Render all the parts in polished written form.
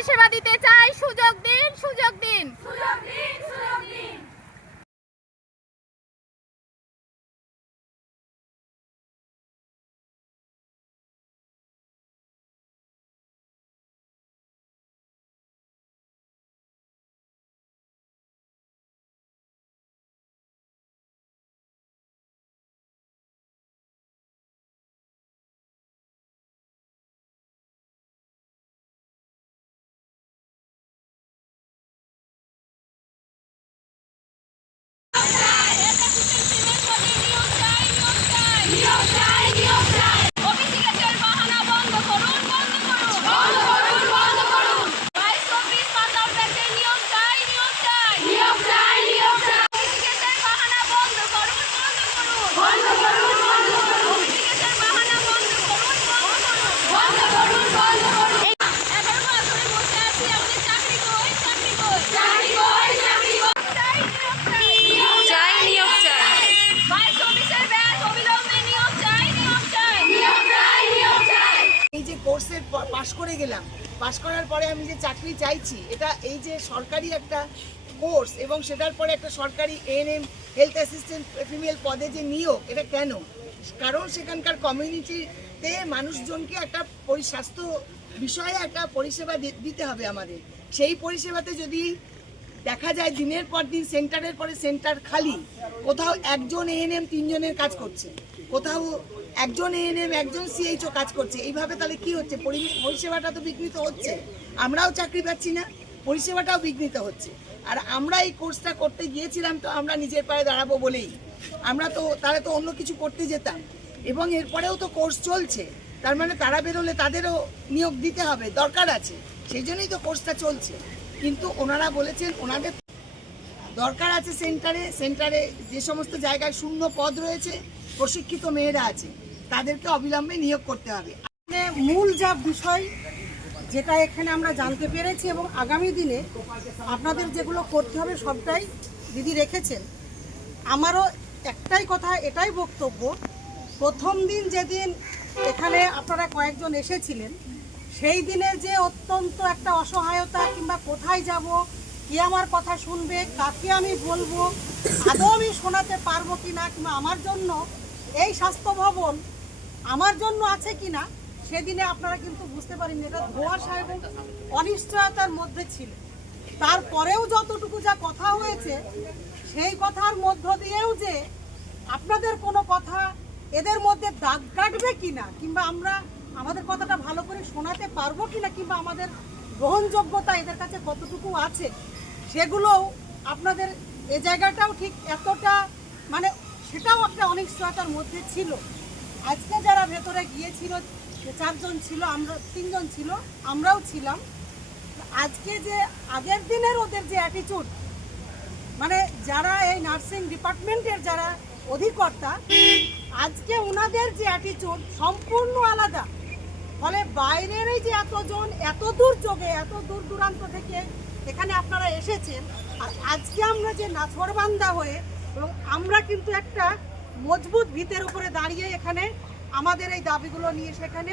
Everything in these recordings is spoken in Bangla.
পরিষেবা দিতে চাই, সুযোগ দিন, সুযোগ দিন, সুযোগ দিন, সুযোগ দিন। কোর্সের পাশ করে গেলাম, পাশ করার পরে আমি যে চাকরি চাইছি, এটা এই যে সরকারি একটা কোর্স এবং সেটার পরে একটা সরকারি এএনএম হেলথ অ্যাসিস্ট্যান্ট ফিমেল পদে যে নিয়োগ, এটা কেন? কারণ সেখানকার কমিউনিটিতে মানুষজনকে একটা স্বাস্থ্য বিষয়ে একটা পরিষেবা দিতে হবে আমাদের। সেই পরিষেবাতে যদি দেখা যায় দিনের পর দিন সেন্টারের পরে সেন্টার খালি, কোথাও একজন এএনএম 3 জনের কাজ করছে, কোথাও একজন এএনএম একজন সিএইচও কাজ করছে, এইভাবে তাহলে কি হচ্ছে? পরিষেবাটা তো বিঘ্নিত হচ্ছে, আমরাও চাকরি পাচ্ছি না, পরিষেবাটাও বিঘ্নিত হচ্ছে। আর আমরা এই কোর্সটা করতে গিয়েছিলাম তো আমরা নিজের পায়ে দাঁড়াবো বলেই, আমরা তো তাহলে তো অন্য কিছু করতে যেতাম। এবং এরপরেও তো কোর্স চলছে, তার মানে তারা বেরোলে তাদেরও নিয়োগ দিতে হবে, দরকার আছে, সেই জন্যই তো কোর্সটা চলছে। কিন্তু ওনারা বলেছেন ওনাদের দরকার আছে সেন্টারে যে সমস্ত জায়গায় শূন্য পদ রয়েছে, প্রশিক্ষিত মেয়েরা আছে, তাদেরকে অবিলম্বে নিয়োগ করতে হবে। মূল যা বিষয় যেটা এখানে আমরা জানতে পেরেছি এবং আগামী দিনে আপনাদের যেগুলো করতে হবে সবটাই দিদি রেখেছেন। আমারও একটাই কথা, এটাই বক্তব্য, প্রথম দিন যেদিন এখানে আপনারা কয়েকজন এসেছিলেন, সেই দিনের যে অত্যন্ত একটা অসহায়তা, কিংবা কোথায় যাব, কে আমার কথা শুনবে, কাকে আমি বলবো, আদৌ আমি শোনাতে পারবো কিনা, কিংবা আমার জন্য এই স্বাস্থ্য ভবন আমার জন্য আছে কিনা, সেদিনে আপনারা কিন্তু বুঝতে পারেননি। এটা ধোঁয়াশা এবং অনিশ্চয়তার মধ্যে ছিল। তারপরেও যতটুকু যা কথা হয়েছে, সেই কথার মধ্য দিয়েও যে আপনাদের কোনো কথা এদের মধ্যে দাগ কাটবে কিনা, কিংবা আমরা আমাদের কথাটা ভালো করে শোনাতে পারবো কিনা, কিংবা আমাদের গ্রহণযোগ্যতা এদের কাছে কতটুকু আছে, সেগুলোও আপনাদের এ জায়গাটাও ঠিক এতটা, মানে সেটাও একটা অনিশ্চয়তার মধ্যে ছিল। আজকে যারা ভেতরে গিয়েছিল, 4 জন ছিল, আমরা 3 জন ছিল, আমরাও ছিলাম। আজকে যে আগের দিনের ওদের যে অ্যাটিটিউড, মানে যারা এই নার্সিং ডিপার্টমেন্টের যারা অধিকর্তা, আজকে ওনাদের যে অ্যাটিটিউড সম্পূর্ণ আলাদা। ফলে বাইরের এই যে এতজন এত দূর যোগে, এত দূর দূরান্ত থেকে এখানে আপনারা এসেছেন, আর আজকে আমরা যে নাছোড়বান্দা হয়ে এবং আমরা কিন্তু একটা মজবুত ভিতের উপরে দাঁড়িয়ে এখানে আমাদের এই দাবিগুলো নিয়ে সেখানে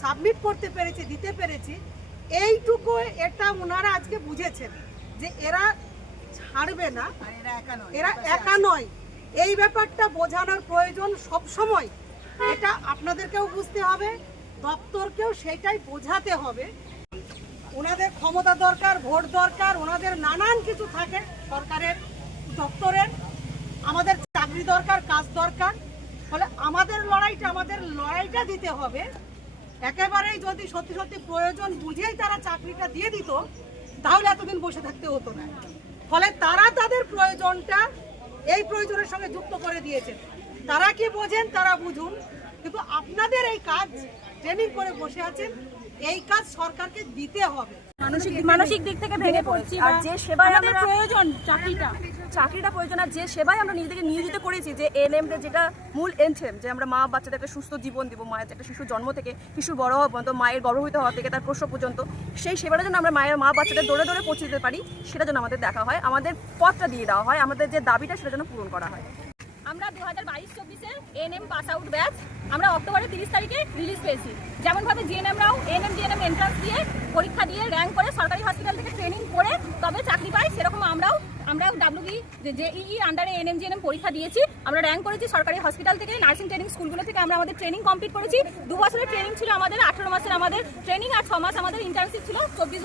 সাবমিট করতে পেরেছি, দিতে পেরেছি, এইটুকু এটা ওনারা আজকে বুঝেছেন যে এরা ছাড়বে না, এরা একা নয়। এই ব্যাপারটা বোঝানোর প্রয়োজন সব সময়, এটা আপনাদেরকেও বুঝতে হবে, দপ্তরকেও সেটাই বোঝাতে হবে। ওনাদের ক্ষমতা দরকার, ভোট দরকার, ওনাদের নানান কিছু থাকে সরকারের দপ্তরের, আমাদের চাকরি দরকার, কাজ দরকার। ফলে আমাদের লড়াইটা দিতে হবে। একেবারেই যদি সত্যি সত্যি প্রয়োজন বুঝেই তারা চাকরিটা দিয়ে দিত, তাহলে এতদিন বসে থাকতে হতো না। ফলে তারা তাদের প্রয়োজনটা এই প্রয়োজনের সঙ্গে যুক্ত করে দিয়েছেন। তারা কি বোঝেন তারা বুঝুন, কিন্তু আপনাদের এই কাজ ট্রেনিং করে বসে আছেন, এই কাজ সরকারকে দিতে হবে। মানসিক দিক থেকে ভেঙে পড়ছি। আর যে সেবায় আমাদের প্রয়োজন, চাকরিটা প্রয়োজন, আর যে সেবায় আমরা নিজেদেরকে নিয়োজিত করেছি, যে এএনএমদের যেটা মূল এনথেম, যে আমরা মা বাচ্চাদের একটা সুস্থ জীবন দিব, মায়ের একটা শিশু জন্ম থেকে শিশু বড় হওয়া পর্যন্ত, মায়ের গর্ভবতী হওয়া থেকে তার প্রসব পর্যন্ত, সেই সেবাটা যেন আমরা মা বাচ্চাদের দৌড়ে দৌড়ে পৌঁছে দিতে পারি, সেটা যেন আমাদের দেখা হয়, আমাদের পথটা দিয়ে দেওয়া হয়, আমাদের যে দাবিটা সেটা যেন পূরণ করা হয়। আমরা 2022-24-এর এএনএম পাস আউট ব্যাচ আমরা অক্টোবরের 30 তারিখে রিলিজ পেয়েছি। যেমনভাবে জিএনএমরাও এএনএম জিএনএম এন্ট্রান্স দিয়ে পরীক্ষা দিয়ে র্যাঙ্ক করে সরকারি হসপিটাল থেকে ট্রেনিং করে তবে চাকরি পাই, সেরকম আমরাও ডাব্লিউবি জেইই আন্ডারে এএনএম জিএনএম পরীক্ষা দিয়েছি। আমরা র্যাঙ্ক করেছি সরকারি হসপিটাল থেকে, নার্সিং ট্রেনিং স্কুলগুলো থেকে আমরা আমাদের ট্রেনিং কমপ্লিট করেছি। 2 বছরের ট্রেনিং ছিল আমাদের, 18 মাসের আমাদের ট্রেনিং আর 6 মাস আমাদের ইন্টার্নশিপ ছিল। 24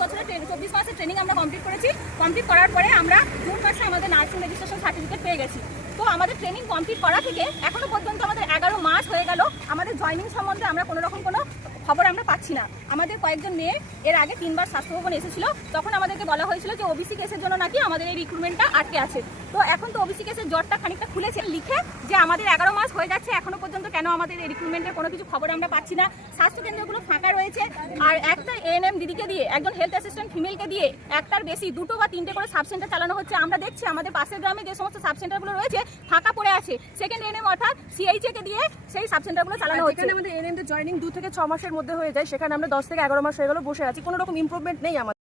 মাসের ট্রেনিং আমরা কমপ্লিট করেছি। কমপ্লিট করার পরে আমরা জুন মাসে আমাদের নার্সিং রেজিস্ট্রেশন সার্টিফিকেট পেয়ে গেছি। তো আমাদের ট্রেনিং কমপ্লিট করা থেকে এখনো পর্যন্ত আমাদের 11 মাস হয়ে গেল। আমাদের জয়েনিং সম্বন্ধে আমরা কোনো রকম কোনো খবর আমরা পাচ্ছি না। আমাদের কয়েকজন মেয়ে এর আগে 3 বার স্বাস্থ্য ভবন এসেছিল, তখন আমাদেরকে বলা হয়েছিল যে ওবিসি কেসের জন্য নাকি আমাদের এই রিক্রুটমেন্টটা আটকে আছে। তো এখন তো ওবিসি কেসের জটটা খানিকটা খুলেছে লিখে যে আমাদের 11 মাস হয়ে যাচ্ছে, এখনো পর্যন্ত কেন আমাদের এই রিক্রুটমেন্টের কোনো কিছু খবর আমরা পাচ্ছি না। স্বাস্থ্য কেন্দ্রগুলো ফাঁকা রয়েছে, আর একটা এএনএম দিদিকে দিয়ে, একজন হেলথ অ্যাসিস্ট্যান্ট ফিমেলকে দিয়ে একটার বেশি 2 বা 3টে করে সাবসেন্টার চালানো হচ্ছে। আমরা দেখছি আমাদের পাশের গ্রামে যে সমস্ত সাবসেন্টারগুলো রয়েছে ফাঁকা পড়ে আছে। সেকেন্ড এএনএম অর্থাৎ সিএইচএ কে দিয়ে সেই সাবসেন্টারগুলো চালানো হচ্ছে। আমাদের এএনএম জয়েনিং 2 থেকে 6 মাসের মধ্যে হয়ে যায়, সেখানে আমরা 10 থেকে 11 মাস হয়ে গেল বসে আছি, কোনো রকম ইমপ্রুভমেন্ট নেই আমাদের।